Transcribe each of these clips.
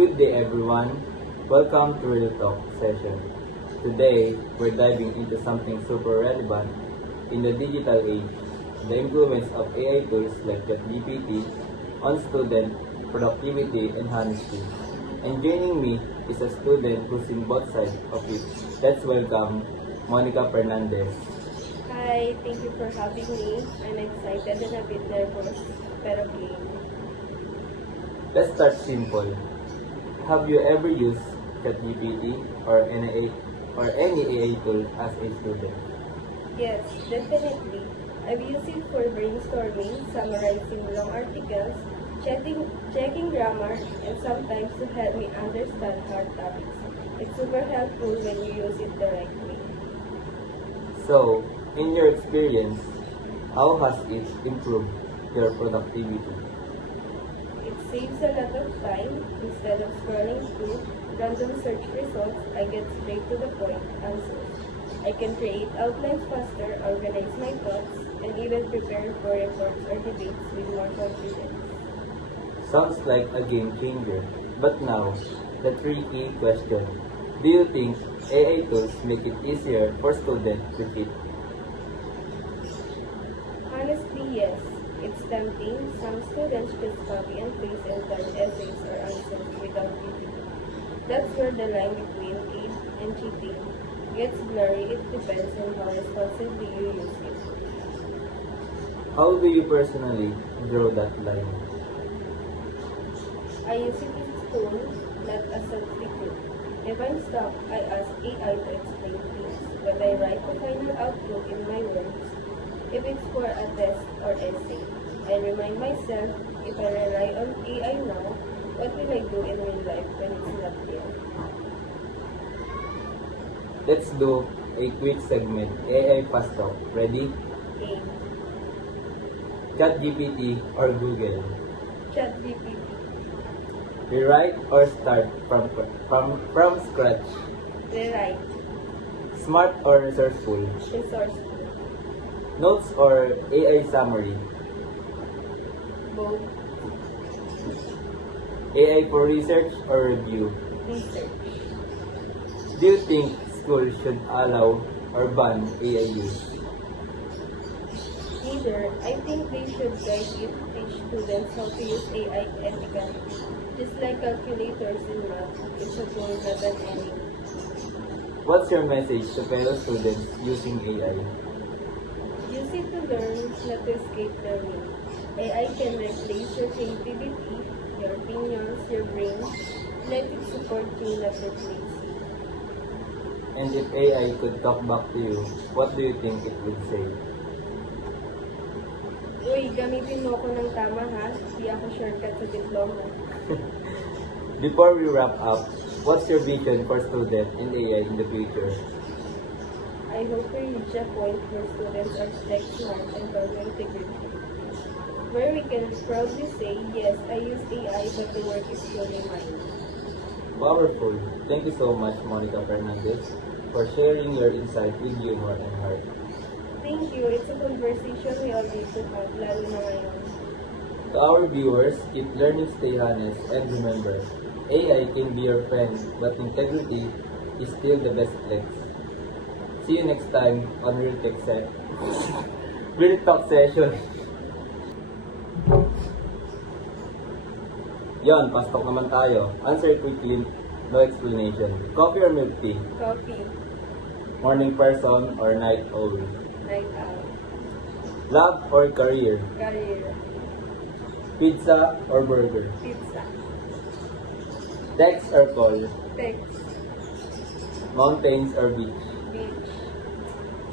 Good day everyone. Welcome to Real Talk session. Today, we're diving into something super relevant in the digital age, the influence of AI tools like ChatGPT on student productivity and honesty. And joining me is a student who's in both sides of it. Let's welcome Monica Fernandez. Hi, thank you for having me. I'm excited and a bit nervous, pero game. Let's start simple. Have you ever used ChatGPT or any AI tool as a student? Yes, definitely. I've used it for brainstorming, summarizing long articles, checking grammar, and sometimes to help me understand hard topics. It's super helpful when you use it the right way. So, in your experience, how has it improved your productivity? It saves a lot of time. Instead of scrolling through random search results, I get straight to the point answers. I can create outlines faster, organize my thoughts, and even prepare for reports or debates with more confidence. Sounds like a game changer. But now, the tricky question. Do you think AI tools make it easier for students to cheat? Honestly, yes. It's tempting. Some students just copy and paste entire essays or answers without reading. That's where the line between aid and cheating gets blurry. It depends on how responsibly you use it. How do you personally draw that line? I use it as a tool, not as a substitute. If I'm stuck, I ask AI to explain things, but I write the final output in my words. If it's for a test or essay, I remind myself, if I rely on AI now, what will I do in real life when it's not there? Let's do a quick segment, AI Fast Talk. Ready? A. ChatGPT or Google? ChatGPT. Rewrite or start from scratch? Rewrite. Smart or resourceful? Resourceful. Notes or AI summary? Both. AI for research or review? Research. Do you think schools should allow or ban AI use? Neither. I think they should guide it, teach students how to use AI ethically. Just like calculators in math, it's a tool not an enemy. What's your message to fellow students using AI? Use it to learn, not to escape learning. AI can replace your creativity, your opinions, your brain. Let it support you, not replace you. And if AI could talk back to you, what do you think it would say? Uy, gamitin mo ko ng tama ha. Di ako shortcut sa diploma. Before we wrap up, what's your vision for students and AI in the future? I hope we reach a point where students are tech smart and value integrity. Where we can proudly say, yes, I use AI, but the work is fully mine. Powerful. Thank you so much, Monica Fernandez, for sharing your insight with humor and heart. Thank you. It's a conversation we all need to have, lalo na ngayon. To our viewers, keep learning, stay honest, and remember, AI can be your friend, but integrity is still the best flex. See you next time on Real Talk session. Yon, pastok naman tayo. Answer quickly, no explanation. Coffee or milk tea? Coffee. Morning person or night owl? Night out. Love or career? Career. Pizza or burger? Pizza. Text or call? Text. Mountains or beach? Beach.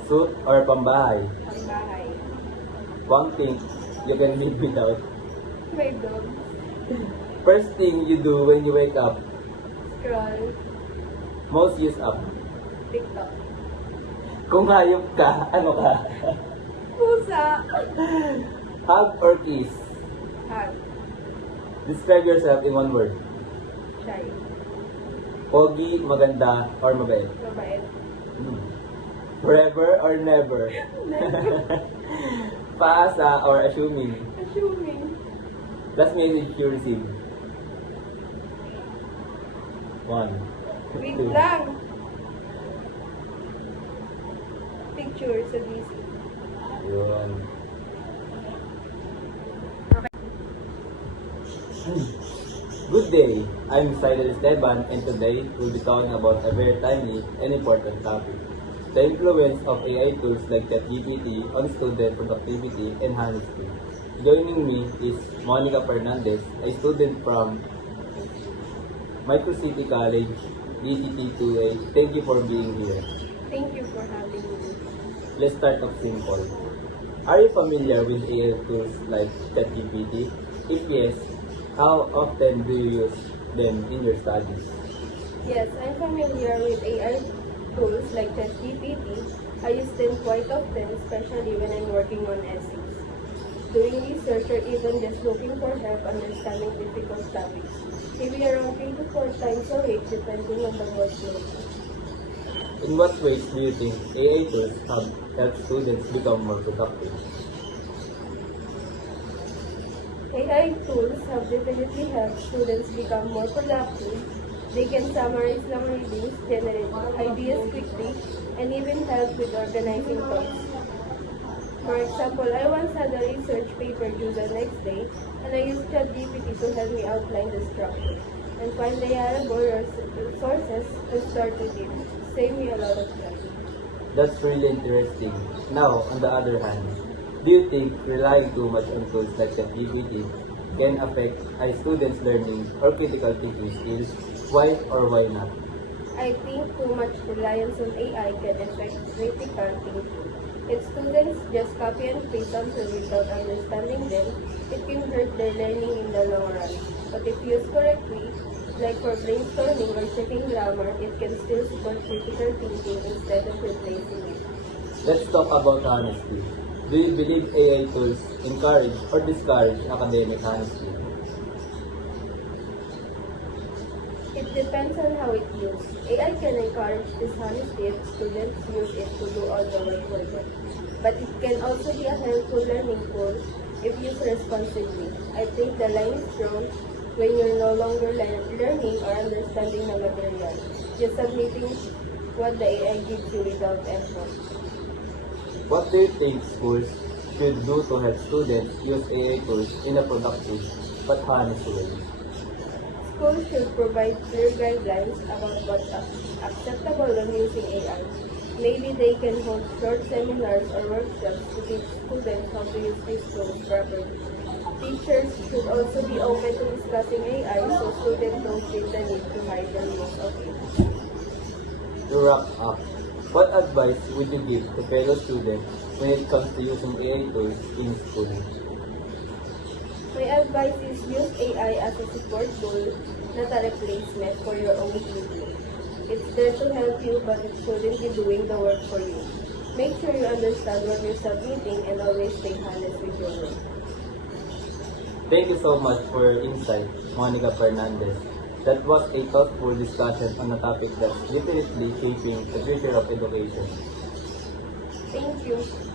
Suit or pambahay? Pambahay. One thing you can live without. My dog. First thing you do when you wake up. Scroll. Most used up. TikTok. Kung hayop ka, ano ka? Pusa. Hug or kiss? Hug. Describe yourself in one word. Shy. Pogi, maganda, or mabait? Mabait. Forever or never? Never. Paasa or assuming? Assuming. Last message you receive. 1, Wait 2. lang! Picture sa DC. Yun. Good day, I'm Sidel Esteban and today we'll be talking about a very timely and important topic. The influence of AI tools like ChatGPT on student productivity and honesty. Joining me is Monica Fernandez, a student from Micro City College, BCT2A. Thank you for being here. Thank you for having me. Let's start off simple. Are you familiar with AI tools like ChatGPT? If yes, how often do you use them in your studies? Yes, I'm familiar with AI tools like ChatGPT. I use them quite often, especially when I'm working on essays, doing research, or even just looking for help understanding difficult topics. Maybe around 3 to 4 times a week, depending on the workload. In what ways do you think AI tools have helped students become more productive? AI tools have definitely helped students become more productive. They can summarize long readings, generate ideas quickly, and even help with organizing thoughts. For example, I once had a research paper due the next day, and I used ChatGPT to help me outline the structure and find reliable sources and start with it. Saved me a lot of time. That's really interesting. Now, on the other hand, do you think relying too much on tools like ChatGPT can affect a student's learning or critical thinking skills? Why or why not? I think too much reliance on AI can affect critical thinking. If students just copy and paste answers without understanding them, it can hurt their learning in the long run. But if used correctly, like for brainstorming or checking grammar, it can still support critical thinking instead of replacing it. Let's talk about honesty. Do you believe AI tools encourage or discourage academic honesty? It depends on how it's used. AI can encourage dishonesty if students use it to do all the work for them. But it can also be a helpful learning tool if used responsibly. I think the line is drawn when you're no longer learning or understanding the material, just submitting what the AI gives you without effort. What do you think schools should do to help students use AI tools in a productive but honest way? Schools should provide clear guidelines about what's acceptable when using AI. Maybe they can hold short seminars or workshops to teach students how to use these tools properly. Teachers should also be open to discussing AI so students don't feel the need to hide their use of it. To wrap up, what advice would you give to fellow students when it comes to using AI tools in school? My advice is use AI as a support tool, not a replacement for your own thinking. It's there to help you, but it shouldn't be doing the work for you. Make sure you understand what you're submitting and always stay honest with your work. Thank you so much for your insight, Monica Fernandez. That was a thoughtful discussion on a topic that's definitely shaping the future of education. Thank you.